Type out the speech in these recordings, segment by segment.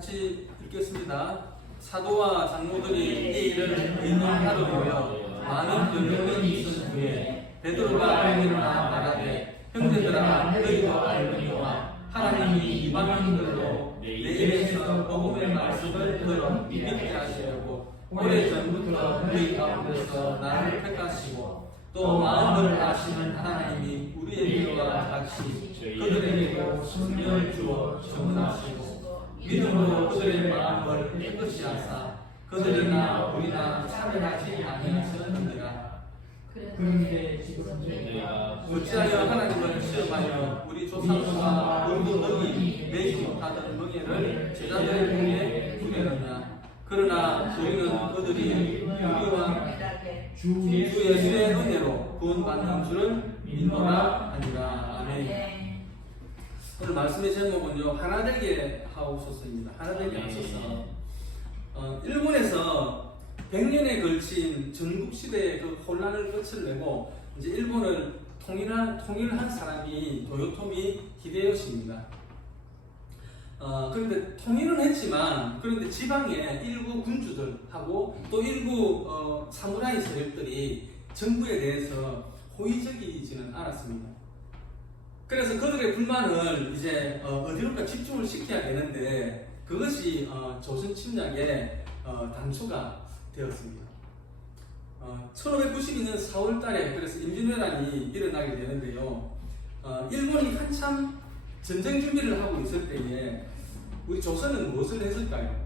같이 읽겠습니다. 사도와 장로들이 이 일을 의논하러 모여 많은 변론이 있은 후에 베드로가 일어나 말하되 형제들아 너희도 알거니와 하나님이 이방인들로 내 입에서 복음의 말씀을 들어 믿게 하시려고 오래전부터 너희 가운데서 나를 택하시고 또 마음을 아시는 하나님이 우리에게와 같이 그들에게도 승리를 주어 전하시고 믿음으로 그들의 마음을 깨끗이 하사 그들이나 우리나 차별하지 아니하셨느니라. 그런데 지금 내가 어찌하여 하나님을 시험하여 우리 조상과 우리도 너희 내지 못하던 명예를 제자들의 중에 두려느냐. 그러나 우리는 그들이 우리와 주 예수의 은혜로 구원받는 줄을 믿노라 하니라. 아멘. 오늘 말씀의 제목은요, 하나되게 하옵소서입니다. 하나되게 하옵소서. 일본에서 100년에 걸친 전국시대의 그 혼란을 끝을 내고 이제 일본을 통일한 사람이 도요토미 히데요시입니다. 그런데 통일은 했지만, 그런데 지방의 일부 군주들하고 또 일부 사무라이 세력들이 정부에 대해서 호의적이지는 않았습니다. 그래서 그들의 불만을 이제 어디론가 집중을 시켜야 되는데 그것이 조선 침략의 단초가 되었습니다. 1592년 4월 달에 그래서 임진왜란이 일어나게 되는데요. 일본이 한참 전쟁 준비를 하고 있을 때에 우리 조선은 무엇을 했을까요?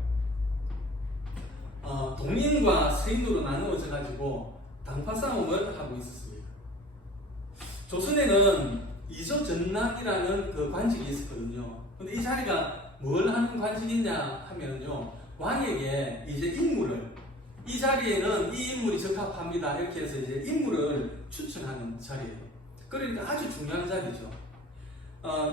동인과 서인으로 나누어져 가지고 당파 싸움을 하고 있었습니다. 조선에는 이조전남이라는 그 관직이 있었거든요. 근데 이 자리가 뭘 하는 관직이냐 하면요, 왕에게 이제 인물을, 이 자리에는 이 인물이 적합합니다 이렇게 해서 이제 인물을 추천하는 자리예요. 그러니까 아주 중요한 자리죠.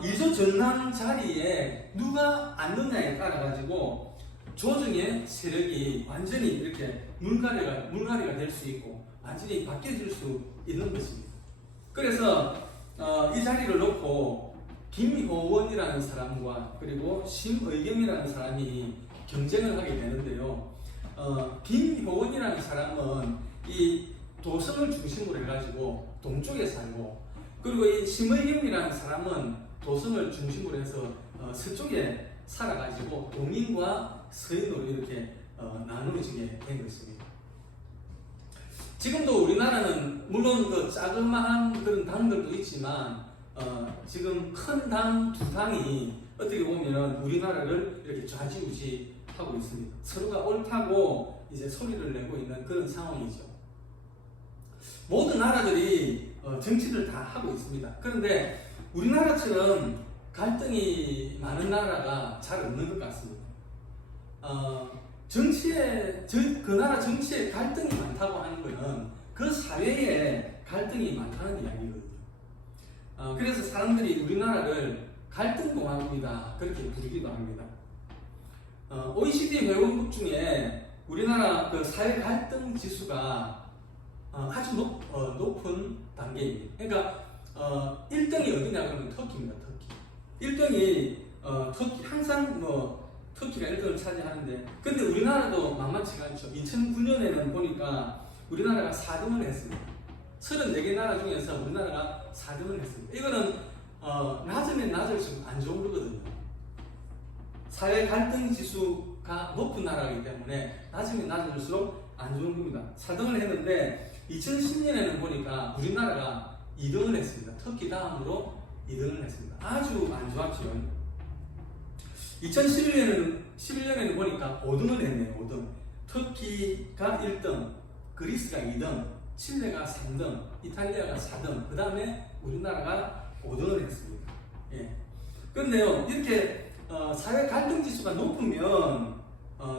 이조전남 자리에 누가 앉느냐에 따라 가지고 조정의 세력이 완전히 이렇게 물갈이가 될 수 있고 완전히 바뀌어질 수 있는 것입니다. 그래서 이 자리를 놓고 김효원이라는 사람과 그리고 심의겸이라는 사람이 경쟁을 하게 되는데요. 김효원이라는 사람은 이 도성을 중심으로 해가지고 동쪽에 살고, 그리고 이 심의겸이라는 사람은 도성을 중심으로 해서 서쪽에 살아가지고 동인과 서인으로 이렇게 나누어지게 된 것입니다. 지금도 우리나라는 물론 그 자그마한 그런 당들도 있지만 지금 큰 당 두 당이 어떻게 보면 우리나라를 이렇게 좌지우지하고 있습니다. 서로가 옳다고 이제 소리를 내고 있는 그런 상황이죠. 모든 나라들이 정치를 다 하고 있습니다. 그런데 우리나라처럼 갈등이 많은 나라가 잘 없는 것 같습니다. 그 나라 정치에 갈등이 많다고 하는 것은 그 사회에 갈등이 많다는 이야기거든요. 그래서 사람들이 우리나라를 갈등공화국이다 그렇게 부르기도 합니다. OECD 회원국 중에 우리나라 그 사회 갈등 지수가 아주 높은 단계입니다. 그러니까 1등이 어디냐 그러면 터키입니다. 터키. 1등이 터키, 항상 터키가 1등을 차지하는데, 근데 우리나라도 만만치가 않죠. 2009년에는 보니까 우리나라가 4등을 했습니다. 34개 나라 중에서 우리나라가 4등을 했습니다. 이거는 낮으면 낮을수록 안 좋은 거거든요. 사회 갈등 지수가 높은 나라이기 때문에 낮으면 낮을수록 안 좋은 겁니다. 4등을 했는데 2010년에는 보니까 우리나라가 2등을 했습니다. 터키 다음으로 2등을 했습니다. 아주 안 좋았죠. 2011년에는 보니까 5등을 했네요. 5등. 터키가 1등, 그리스가 2등, 칠레가 3등, 이탈리아가 4등, 그 다음에 우리나라가 5등을 했습니다. 예. 그런데요, 이렇게 사회 갈등 지수가 높으면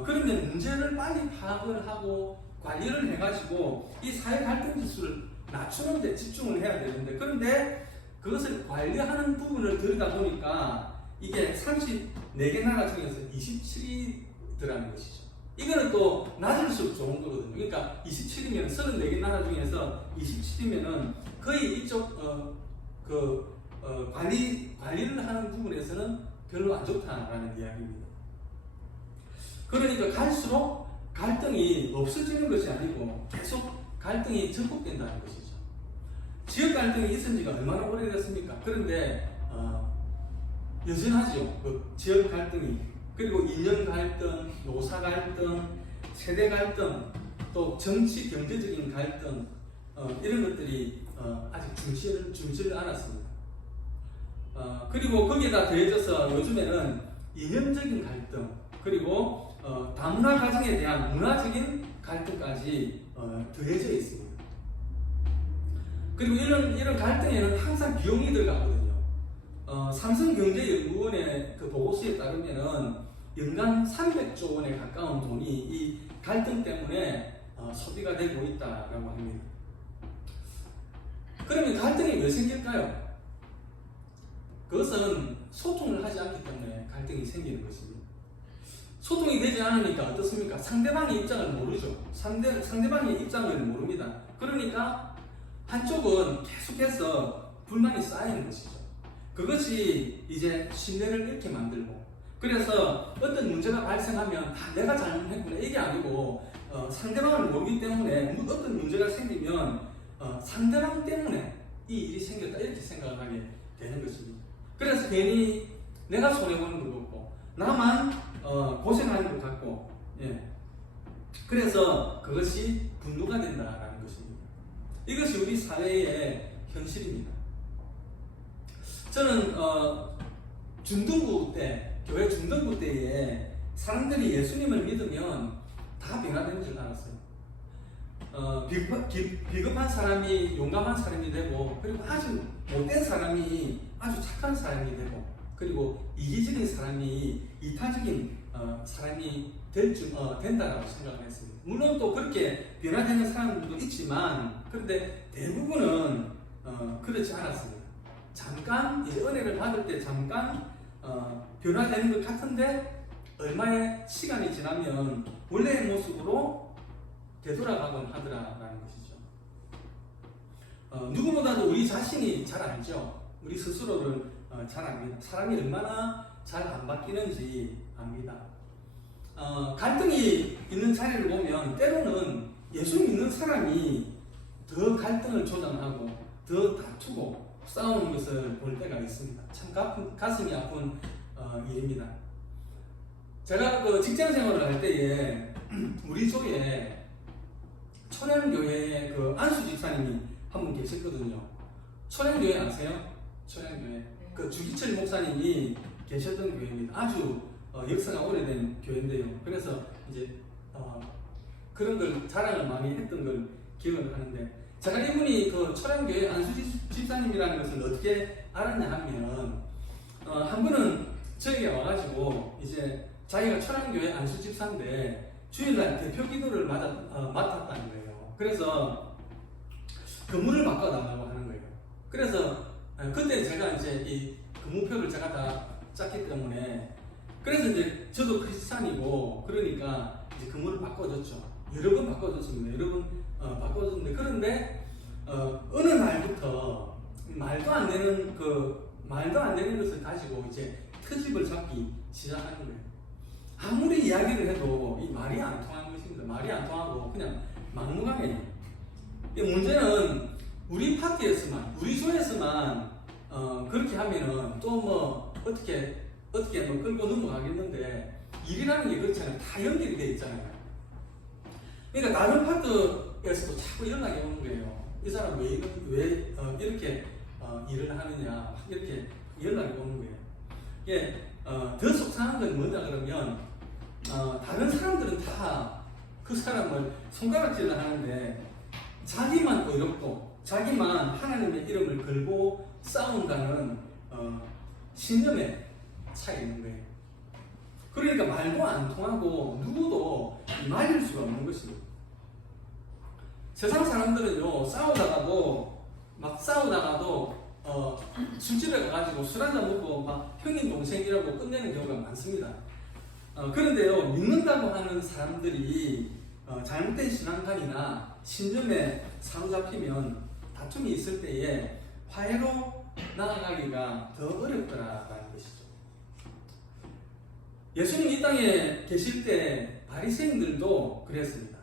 그러면 문제를 빨리 파악을 하고 관리를 해가지고 이 사회 갈등 지수를 낮추는 데 집중을 해야 되는데, 그런데 그것을 관리하는 부분을 들여다보니까 이게 34개 나라 중에서 27위더라는 것이죠. 이거는 또 낮을수록 좋은 거거든요. 그러니까 27이면 34개 나라 중에서 27이면은 거의 이쪽 관리를 하는 부분에서는 별로 안 좋다라는 이야기입니다. 그러니까 갈수록 갈등이 없어지는 것이 아니고 계속 갈등이 전복된다는 것이죠. 지역 갈등이 있은 지가 얼마나 오래됐습니까? 그런데 여전하죠. 그 지역 갈등이. 그리고 이념 갈등, 노사 갈등, 세대 갈등, 또 정치 경제적인 갈등, 이런 것들이 아직 줄지를 않았습니다. 그리고 거기에다 더해져서 요즘에는 이념적인 갈등, 그리고 다문화 가정에 대한 문화적인 갈등까지 더해져 있습니다. 그리고 이런 갈등에는 항상 비용이 들어가거든요. 삼성경제연구원의 그 보고서에 따르면은 연간 300조 원에 가까운 돈이 이 갈등 때문에 소비가 되고 있다라고 합니다. 그러면 갈등이 왜 생길까요? 그것은 소통을 하지 않기 때문에 갈등이 생기는 것입니다. 소통이 되지 않으니까 어떻습니까? 상대방의 입장을 모르죠. 상대방의 입장을 모릅니다. 그러니까 한쪽은 계속해서 불만이 쌓이는 것이죠. 그것이 이제 신뢰를 잃게 만들고, 그래서 어떤 문제가 발생하면 내가 잘못했구나 이게 아니고 상대방을 모르기 때문에 어떤 문제가 생기면 상대방 때문에 이 일이 생겼다 이렇게 생각을 하게 되는 것입니다. 그래서 괜히 내가 손해보는 것 같고 나만 고생하는 것 같고, 예. 그래서 그것이 분노가 된다라는 것입니다. 이것이 우리 사회의 현실입니다. 저는 중등부 때, 교회 중등부 때에 사람들이 예수님을 믿으면 다 변화되는 줄 알았어요. 비겁한 사람이 용감한 사람이 되고, 그리고 아주 못된 사람이 아주 착한 사람이 되고, 그리고 이기적인 사람이 이타적인 사람이 된다라고 생각을 했습니다. 물론 또 그렇게 변화되는 사람들도 있지만, 그런데 대부분은 그렇지 않았습니다. 잠깐 이제 은혜를 받을 때 잠깐 변화되는 것 같은데 얼마의 시간이 지나면 원래의 모습으로 되돌아가곤 하더라라는 것이죠. 누구보다도 우리 자신이 잘 알죠. 우리 스스로를 잘 압니다. 사람이 얼마나 잘 안 바뀌는지 압니다. 갈등이 있는 자리를 보면 때로는 예수 믿는 사람이 더 갈등을 조장하고 더 다투고 싸우는 것을 볼 때가 있습니다. 참 가슴이 아픈 일입니다. 제가 그 직장 생활을 할 때에 우리 조에 천연교회에 그 안수 집사님이 한 분 계셨거든요. 천연교회 아세요? 천연교회. 그 주기철 목사님이 계셨던 교회입니다. 아주 역사가 오래된 교회인데요. 그래서 이제 그런 걸 자랑을 많이 했던 걸 기억을 하는데, 제가 이분이 그 초량교회 안수 집사님이라는 것을 어떻게 알았냐 하면, 한 분은 저에게 와가지고 이제 자기가 초량교회 안수 집사인데 주일날 대표 기도를 맡았다는 거예요. 그래서 근무를 바꿔달라고 하는 거예요. 그래서 그때 제가 이제 이 근무표를 제가 다 짰기 때문에, 그래서 이제 저도 크리스찬이고 그러니까 이제 근무를 바꿔줬죠. 여러 번 바꿔줬습니다. 여러 번 바꿔줬는데, 그런데 어느 날부터 말도 안 되는 것을 가지고 이제 트집을 잡기 시작하는 거예요. 아무리 이야기를 해도 이 말이 안 통하는 것입니다. 말이 안 통하고 그냥 막무가내예요. 문제는 우리 파티에서만, 우리 조에서만 그렇게 하면은 또 뭐 어떻게 뭐 끌고 넘어가겠는데, 일이라는 게 그렇잖아요. 다 연결이 돼 있잖아요. 그러니까 다른 파트에서도 자꾸 연락이 오는 거예요. 이 사람 왜 이렇게 일을 하느냐, 이렇게 연락이 오는 거예요. 이게 더 속상한 건 뭐냐 그러면, 다른 사람들은 다 그 사람을 손가락질을 하는데 자기만 어렵고 자기만 하나님의 이름을 걸고 싸운다는 신념의 차이가 있는 거예요. 그러니까 말도 안 통하고 누구도 말릴 수가 없는 것입니다. 세상 사람들은요, 싸우다가도 술집에 가가지고 술 한잔 먹고 막 형님 동생이라고 끝내는 경우가 많습니다. 그런데요, 믿는다고 하는 사람들이 잘못된 신앙관이나 신념에 사로잡히면 다툼이 있을 때에 화해로 나아가기가 더 어렵더라라는 것이죠. 예수님 이 땅에 계실 때 바리새인들도 그랬습니다.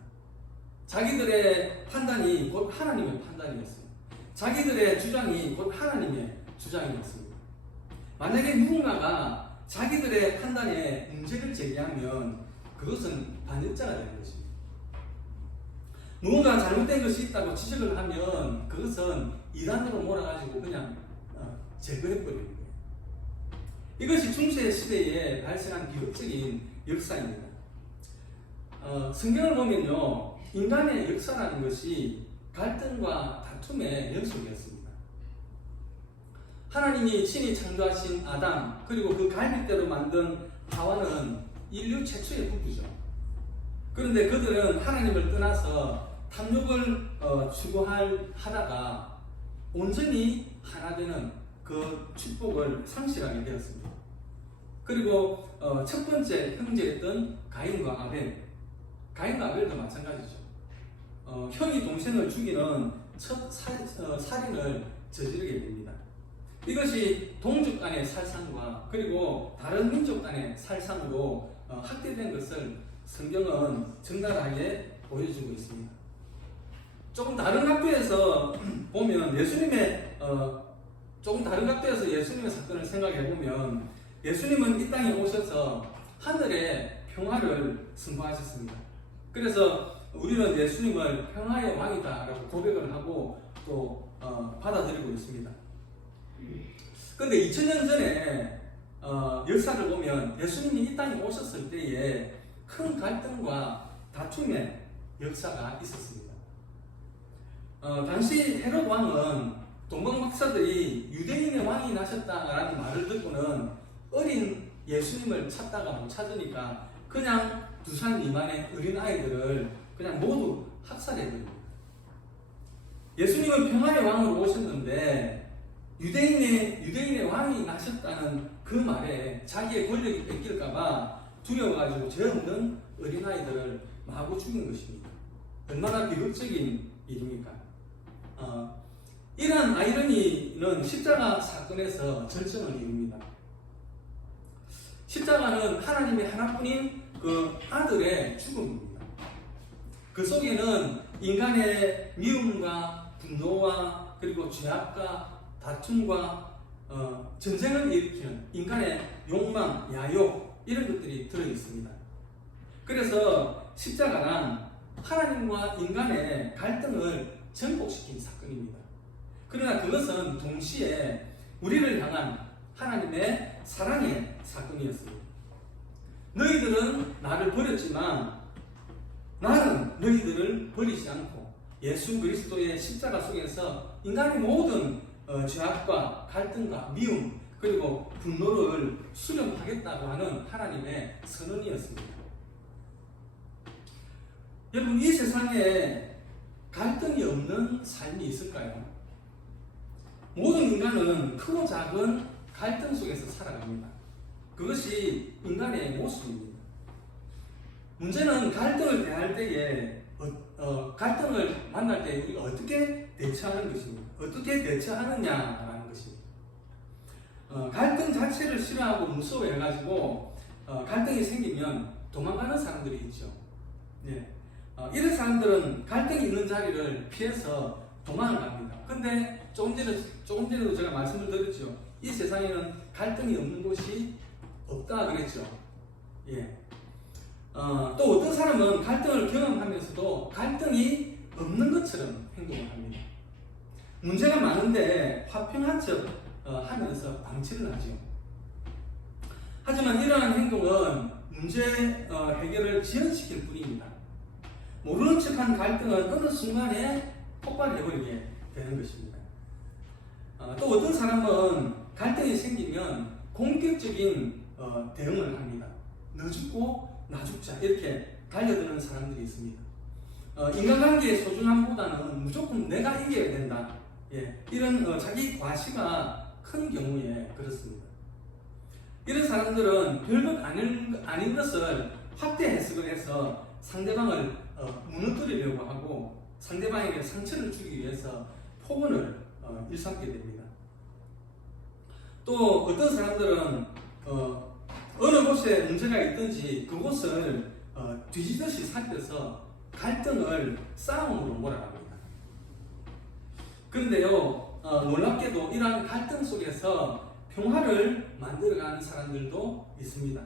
자기들의 판단이 곧 하나님의 판단이었어요. 자기들의 주장이 곧 하나님의 주장이었습니다. 만약에 누군가가 자기들의 판단에 문제를 제기하면 그것은 반역자가 되는 것입니다. 무언가 잘못된 것이 있다고 지적을 하면 그것은 이단으로 몰아가지고 그냥 제거해버리는 거예요. 이것이 중세 시대에 발생한 비극적인 역사입니다. 성경을 보면요, 인간의 역사라는 것이 갈등과 다툼의 연속이었습니다. 하나님이 친히 창조하신 아담, 그리고 그 갈빗대로 만든 하와는 인류 최초의 부부죠. 그런데 그들은 하나님을 떠나서 탐욕을 추구하다가 온전히 하나 되는 그 축복을 상실하게 되었습니다. 그리고 첫 번째 형제였던 가인과 아벨도 마찬가지죠. 형이 동생을 죽이는 첫 살인을 저지르게 됩니다. 이것이 동족 간의 살상과 그리고 다른 민족 간의 살상으로 학대된 것을 성경은 적나라하게 보여주고 있습니다. 조금 다른 각도에서 보면 예수님의 사건을 생각해 보면 예수님은 이 땅에 오셔서 하늘의 평화를 선포하셨습니다. 그래서 우리는 예수님을 평화의 왕이다라고 고백을 하고 또 받아들이고 있습니다. 그런데 2000년 전에 역사를 보면 예수님이 이 땅에 오셨을 때에 큰 갈등과 다툼의 역사가 있었습니다. 당시 헤롯 왕은 동방 박사들이 유대인의 왕이 나셨다라는 말을 듣고는 어린 예수님을 찾다가 못 찾으니까 그냥 2살 미만의 어린 아이들을 그냥 모두 학살해버립니다. 예수님은 평화의 왕으로 오셨는데 유대인의 왕이 나셨다는 그 말에 자기의 권력이 뺏길까봐 두려워가지고 죄 없는 어린아이들을 마구 죽인 것입니다. 얼마나 비극적인 일입니까? 이러한 아이러니는 십자가 사건에서 절정을 이룹니다. 십자가는 하나님의 하나뿐인 그 아들의 죽음입니다. 그 속에는 인간의 미움과 분노와 그리고 죄악과 다툼과 전쟁을 일으키는 인간의 욕망, 야욕 이런 것들이 들어있습니다. 그래서 십자가는 하나님과 인간의 갈등을 전복시킨 사건입니다. 그러나 그것은 동시에 우리를 향한 하나님의 사랑의 사건이었습니다. 너희들은 나를 버렸지만 나는 너희들을 버리지 않고 예수 그리스도의 십자가 속에서 인간의 모든 죄악과 갈등과 미움 그리고 분노를 수렴하겠다고 하는 하나님의 선언이었습니다. 여러분, 이 세상에 갈등이 없는 삶이 있을까요? 모든 인간은 크고 작은 갈등 속에서 살아갑니다. 그것이 인간의 모습입니다. 문제는 갈등을 대할 때에 갈등을 만날 때 우리가 어떻게 대처하는 것입니다. 어떻게 대처하느냐라는 것입니다. 갈등 자체를 싫어하고 무서워해가지고 갈등이 생기면 도망가는 사람들이 있죠. 네. 이런 사람들은 갈등이 있는 자리를 피해서 도망을 갑니다. 근데 조금 전에도 제가 말씀을 드렸죠. 이 세상에는 갈등이 없는 곳이 없다 그랬죠. 예. 또 어떤 사람은 갈등을 경험하면서도 갈등이 없는 것처럼 행동을 합니다. 문제가 많은데 화평한 척 하면서 방치를 하죠. 하지만 이러한 행동은 문제 해결을 지연시킬 뿐입니다. 모르는 척한 갈등은 어느 순간에 폭발해버리게 되는 것입니다. 또 어떤 사람은 갈등이 생기면 공격적인 대응을 합니다. 너 죽고 나 죽자 이렇게 달려드는 사람들이 있습니다. 인간관계의 소중함보다는 무조건 내가 이겨야 된다. 예, 이런 자기 과시가 큰 경우에 그렇습니다. 이런 사람들은 별것 아닌 것을 확대 해석을 해서 상대방을 무너뜨리려고 하고 상대방에게 상처를 주기 위해서 폭언을 일삼게 됩니다. 또 어떤 사람들은 어느 곳에 문제가 있든지 그곳을 뒤지듯이 살펴서 갈등을 싸움으로 몰아갑니다. 그런데요, 놀랍게도 이러한 갈등 속에서 평화를 만들어가는 사람들도 있습니다.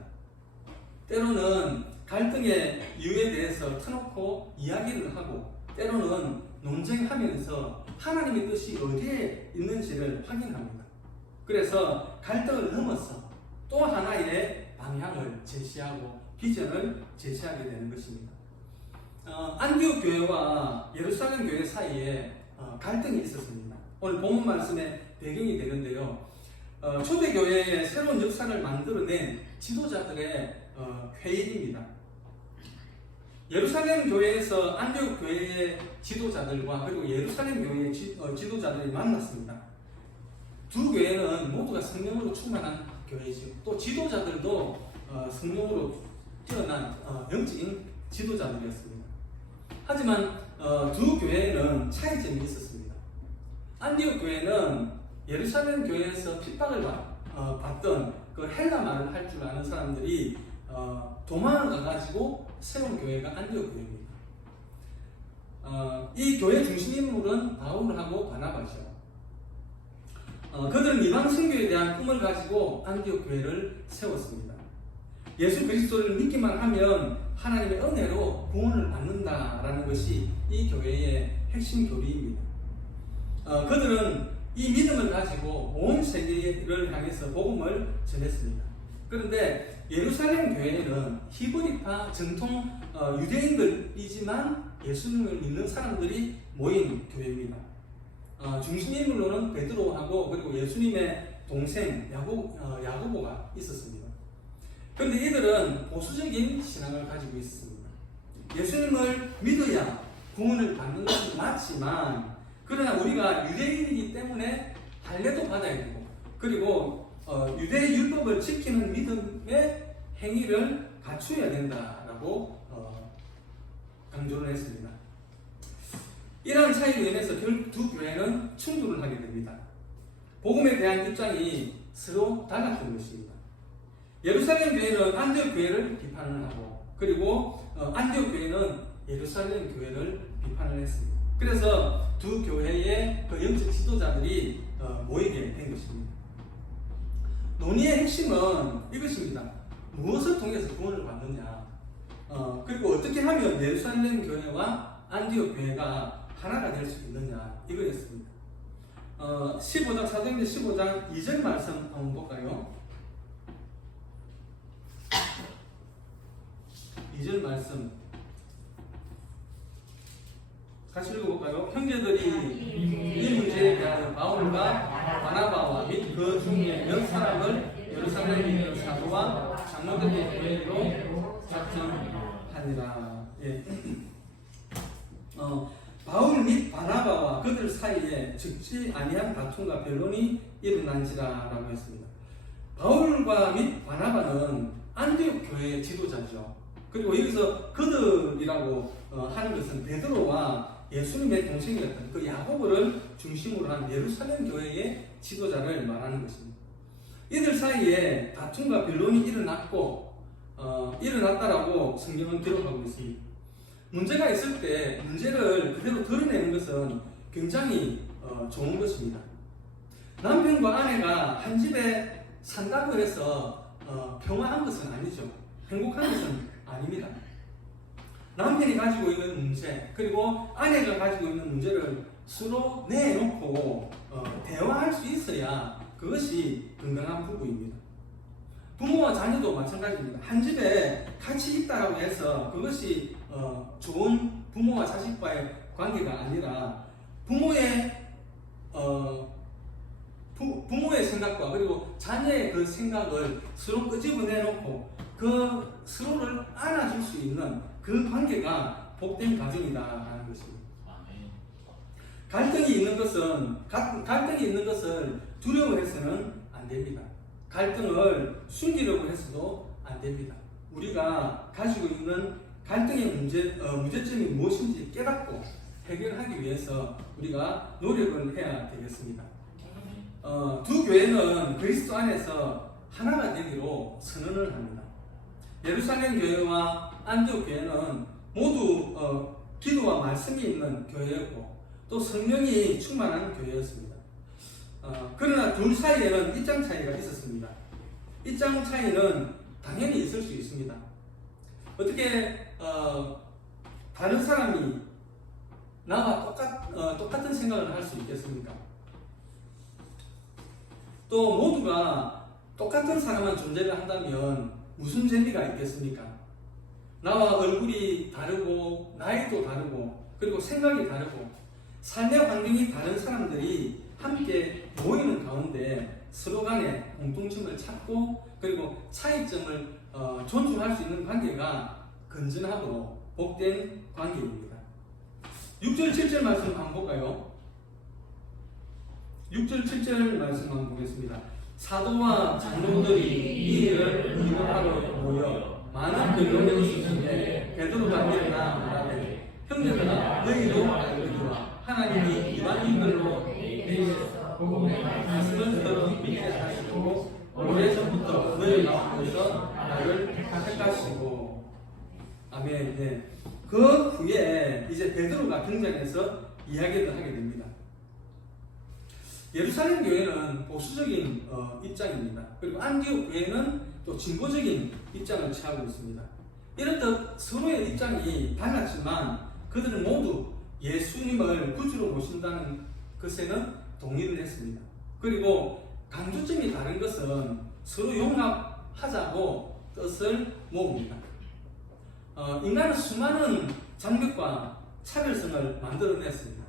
때로는 갈등의 이유에 대해서 터놓고 이야기를 하고, 때로는 논쟁하면서 하나님의 뜻이 어디에 있는지를 확인합니다. 그래서 갈등을 넘어서 또 하나의 방향을 제시하고 비전을 제시하게 되는 것입니다. 안디옥 교회와 예루살렘 교회 사이에 갈등이 있었습니다. 오늘 본문 말씀의 배경이 되는데요. 초대교회의 새로운 역사를 만들어낸 지도자들의 회의입니다. 예루살렘 교회에서 안디옥 교회의 지도자들과 그리고 예루살렘 교회의 지도자들이 만났습니다. 두 교회는 모두가 성령으로 충만한 교회이죠. 또 지도자들도 성령으로 뛰어난 영적인 지도자들이었습니다. 하지만 두 교회는 차이점이 있었습니다. 안디옥 교회는 예루살렘 교회에서 핍박을 받던 그 헬라 말을 할 줄 아는 사람들이 도망을 가가지고 세운 교회가 안디옥 교회입니다. 이 교회 중심 인물은 바울하고 바나바죠. 그들은 이방 선교에 대한 꿈을 가지고 안디옥 교회를 세웠습니다. 예수 그리스도를 믿기만 하면 하나님의 은혜로 구원을 받는다라는 것이 이 교회의 핵심 교리입니다. 그들은 이 믿음을 가지고 온 세계를 향해서 복음을 전했습니다. 그런데 예루살렘 교회는 히브리파 정통 유대인들이지만 예수님을 믿는 사람들이 모인 교회입니다. 중심 인물로는 베드로하고 그리고 예수님의 동생 야고보가 있었습니다. 그런데 이들은 보수적인 신앙을 가지고 있었습니다. 예수님을 믿어야 구원을 받는 것은 맞지만, 그러나 우리가 유대인이기 때문에 할례도 받아야 되고, 그리고 유대 율법을 지키는 믿음의 행위를 갖추어야 된다라고 강조를 했습니다. 이러한 차이로 인해서 결국 두 교회는 충돌을 하게 됩니다. 복음에 대한 입장이 서로 달랐던 것입니다. 예루살렘 교회는 안디옥 교회를 비판을 하고, 그리고 안디옥 교회는 예루살렘 교회를 비판을 했습니다. 그래서 두 교회의 그 영적 지도자들이 모이게 된 것입니다. 논의의 핵심은 이것입니다. 무엇을 통해서 구원을 받느냐, 그리고 어떻게 하면 예루살렘 교회와 안디옥 교회가 하나가 될 수 있느냐, 이거였습니다. 15장, 사도행전 15장 2절 말씀 한번 볼까요? 2절 말씀 같이 읽어볼까요? 형제들이 이 문제에 대하여 바울과 바나바와 및 그 중에 몇 사람을 예루살렘에 있는 사도와 장로들의 교회로 작정하니라. 예. 바울 및 바나바와 그들 사이에 적지 아니한 다툼과 변론이 일어난지라라고 했습니다. 바울과 및 바나바는 안디옥 교회의 지도자죠. 그리고 여기서 그들이라고 하는 것은 베드로와 예수님의 동생이었던 그 야고보를 중심으로 한 예루살렘 교회의 지도자를 말하는 것입니다. 이들 사이에 다툼과 변론이 일어났다라고 성경은 기록하고 있습니다. 문제가 있을 때 문제를 그대로 드러내는 것은 굉장히 좋은 것입니다. 남편과 아내가 한 집에 산다고 해서 평화한 것은 아니죠. 행복한 것은 아닙니다. 남편이 가지고 있는 문제, 그리고 아내가 가지고 있는 문제를 서로 내놓고 대화할 수 있어야 그것이 건강한 부부입니다. 부모와 자녀도 마찬가지입니다. 한 집에 같이 있다라고 해서 그것이 좋은 부모와 자식과의 관계가 아니라 부모의 생각과 그리고 자녀의 그 생각을 서로 끄집어내놓고 그 서로를 안아줄 수 있는 그 관계가 복된 가정이다 하는 것입니다. 갈등이 있는 것을 두려워해서는 안 됩니다. 갈등을 숨기려고 해서도 안 됩니다. 우리가 가지고 있는 갈등의 문제점이 무엇인지 깨닫고 해결하기 위해서 우리가 노력을 해야 되겠습니다. 두 교회는 그리스도 안에서 하나가 되기로 선언을 합니다. 예루살렘 교회와 안디옥 교회는 모두 기도와 말씀이 있는 교회였고 또 성령이 충만한 교회였습니다. 그러나 둘 사이에는 입장 차이가 있었습니다. 입장 차이는 당연히 있을 수 있습니다. 어떻게 다른 사람이 나와 똑같은 생각을 할 수 있겠습니까? 또 모두가 똑같은 사람만 존재를 한다면 무슨 재미가 있겠습니까? 나와 얼굴이 다르고 나이도 다르고 그리고 생각이 다르고 삶의 환경이 다른 사람들이 함께 모이는 가운데 서로 간에 공통점을 찾고 그리고 차이점을 존중할 수 있는 관계가 건전하고 복된 관계입니다. 6절 7절 말씀 한번 볼까요? 6절 7절 말씀 한번 보겠습니다. 사도와 장로들이 이 일을 의논하러 모여 많은 변론이 있는데 베드로가 일어나 말하되 형제들아 너희도 알거니와 하나님이 이방인들로 내게서 복음의 말씀을 들어 믿게 하시고 오래전부터 너희 가운데서 나를 택하시고 아멘. 네. 그 후에 이제 베드로가 등장해서 이야기를 하게 됩니다. 예루살렘 교회는 보수적인 입장입니다. 그리고 안디옥 교회는 또 진보적인 입장을 취하고 있습니다. 이렇듯 서로의 입장이 달랐지만 그들은 모두 예수님을 구주로 모신다는 것에는 동의를 했습니다. 그리고 강조점이 다른 것은 서로 용납하자고 뜻을 모읍니다. 인간은 수많은 장벽과 차별성을 만들어냈습니다.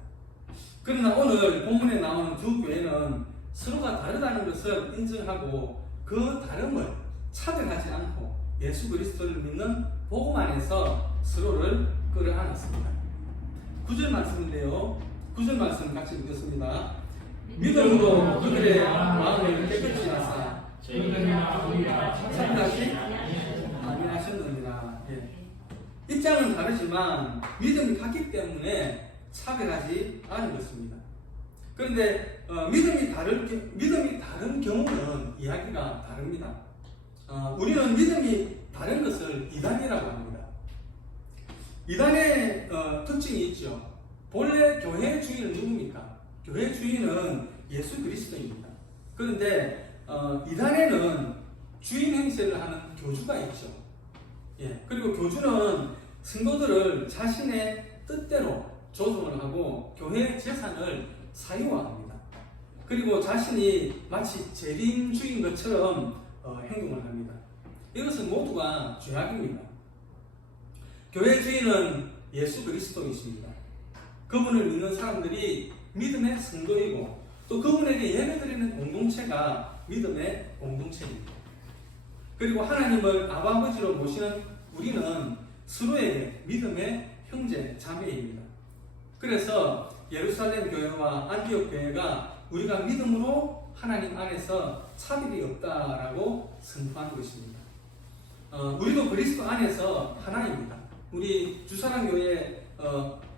그러나 오늘 본문에 나오는 두 교회는 서로가 다르다는 것을 인정하고 그 다름을 차별하지 않고 예수 그리스도를 믿는 복음 안에서 서로를 끌어안았습니다. 9절 말씀인데요. 9절 말씀 같이 읽겠습니다. 믿음으로 그들의 마음을 깨끗이 하사 참다시 아멘하셨느니라. 입장은 다르지만 믿음이 같기 때문에 차별하지 않은 것입니다. 그런데 믿음이 다른 경우는 이야기가 다릅니다. 우리는 믿음이 다른 것을 이단이라고 합니다. 이단의 특징이 있죠. 본래 교회 주인은 누굽니까? 교회 주인은 예수 그리스도입니다. 그런데 이단에는 주인 행세를 하는 교주가 있죠. 그리고 교주는 성도들을 자신의 뜻대로 조종을 하고 교회 재산을 사유화합니다. 그리고 자신이 마치 재림주인 것처럼 행동을 합니다. 이것은 모두가 죄악입니다. 교회 주인은 예수 그리스도이십니다. 그분을 믿는 사람들이 믿음의 성도이고 또 그분에게 예배드리는 공동체가 믿음의 공동체입니다. 그리고 하나님을 아버지로 모시는 우리는 서로에게 믿음의 형제 자매입니다. 그래서 예루살렘 교회와 안디옥 교회가 우리가 믿음으로 하나님 안에서 차별이 없다라고 선포한 것입니다. 우리도 그리스도 안에서 하나입니다. 우리 주사랑 교회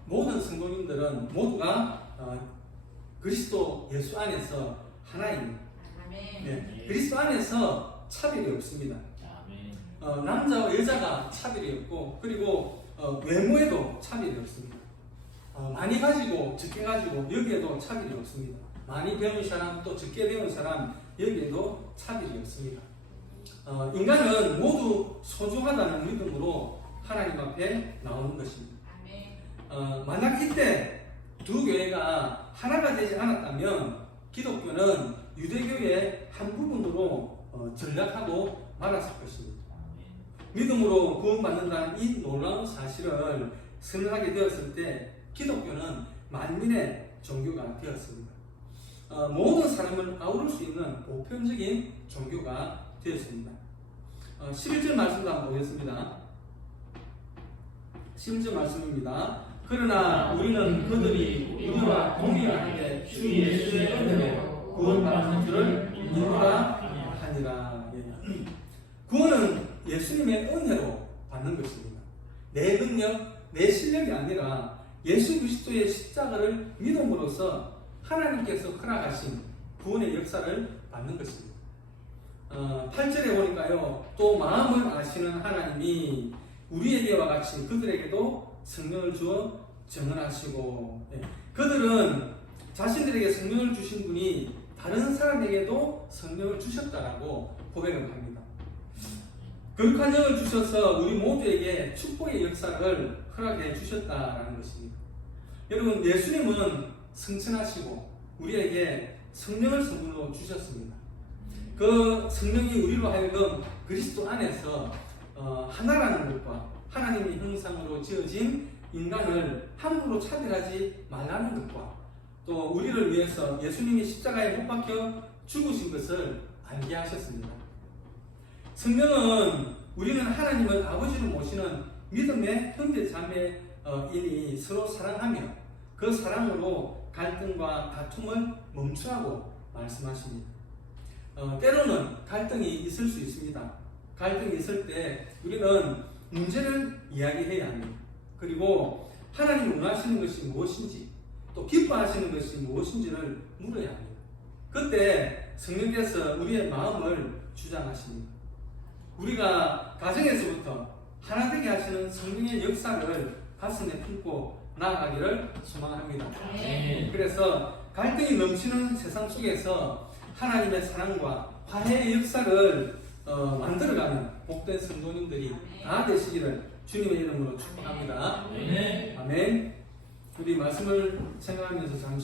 모든 성도님들은 모두가 그리스도 예수 안에서 하나입니다. 그리스도 안에서 차별이 없습니다. 남자와 여자가 차별이 없고 그리고 외모에도 차별이 없습니다. 많이 가지고 적게 가지고 여기에도 차별이 없습니다. 많이 배운 사람 또 적게 배운 사람 여기에도 차별이 없습니다. 인간은 모두 소중하다는 믿음으로 하나님 앞에 나오는 것입니다. 만약 이때 두 교회가 하나가 되지 않았다면 기독교는 유대교의 한 부분으로 전락하고 말았을 것입니다. 믿음으로 구원받는다는 이 놀라운 사실을 선언하게 되었을 때 기독교는 만민의 종교가 되었습니다. 모든 사람을 아우를 수 있는 보편적인 종교가 되었습니다. 11절 말씀도 한번 보겠습니다. 11절 말씀입니다. 그러나 우리는 그들이 우리와 동일하게 주 예수의 은혜로 구원받는 줄을 믿노라 하니라. 구원은 예수님의 은혜로 받는 것입니다. 내 능력, 내 실력이 아니라 예수 그리스도의 십자가를 믿음으로써 하나님께서 허락하신 구원의 역사를 받는 것입니다. 8절에 보니까요, 또 마음을 아시는 하나님이 우리에게와 같이 그들에게도 성령을 주어 증언하시고, 예. 그들은 자신들에게 성령을 주신 분이 다른 사람에게도 성령을 주셨다라고 고백을 합니다. 거룩한 영을 주셔서 우리 모두에게 축복의 역사를 허락해 주셨다라는 것입니다. 여러분, 예수님은 승천하시고 우리에게 성령을 선물로 주셨습니다. 그 성령이 우리로 하여금 그리스도 안에서 하나라는 것과 하나님의 형상으로 지어진 인간을 함부로 차별하지 말라는 것과 또 우리를 위해서 예수님이 십자가에 못 박혀 죽으신 것을 알게 하셨습니다. 성령은 우리는 하나님을 아버지로 모시는 믿음의 형제 자매이니 서로 사랑하며 그 사랑으로 갈등과 다툼을 멈추라고 말씀하십니다. 때로는 갈등이 있을 수 있습니다. 갈등이 있을 때 우리는 문제를 이야기해야 합니다. 그리고 하나님이 원하시는 것이 무엇인지 또 기뻐하시는 것이 무엇인지를 물어야 합니다. 그때 성령께서 우리의 마음을 주장하십니다. 우리가 가정에서부터 하나 되게 하시는 성령의 역사를 가슴에 품고 나아가기를 소망합니다. 네. 그래서 갈등이 넘치는 세상 속에서 하나님의 사랑과 화해의 역사를 만들어가는 복된 성도님들이 다 되시기를 주님의 이름으로 축복합니다. 네. 아멘. 우리 말씀을 생각하면서 잠시